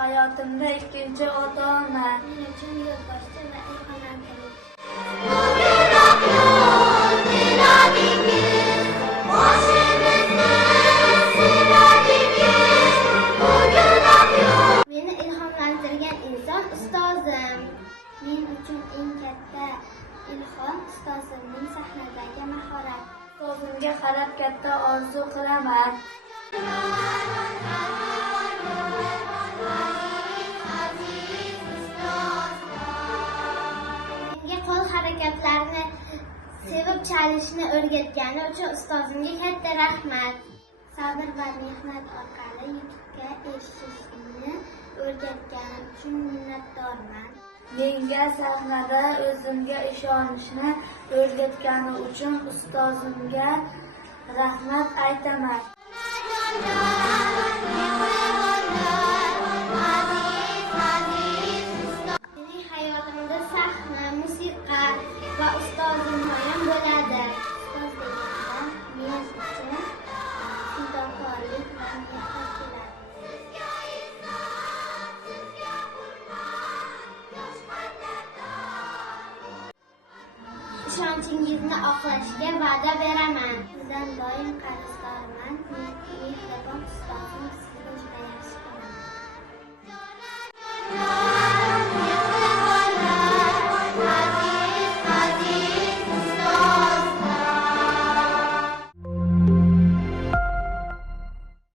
Hayotimda ikkinchi ota-ona. Men uchun yo'lboshchi va ilhomlantiruvchi. Meni ilhomlantirgan inson ustozim. Men uchun eng katta ilhom ustozimning sahnadagi mahorat. Ustozimga qarab katta orzu qilaman. Menga qo'l harakatlarini sevib chalishni o'rgatgani uchun ustozimga katta rahmat. Sabr va mehnat orqali yutuqqa erishishni o'rgatgani uchun minnatdorman. Menga sahnada o'zimga ishonishni o'rgatgani uchun ustozimga rahmat aytaman. Mening hayotimda sahna, musiqa va ustozim muhim bo'ladi. Ustoz deganda men uchun fidokorlik va mehnat keladi. Ishonchingizni oqlashga va'da beraman. Sizdan doim qarz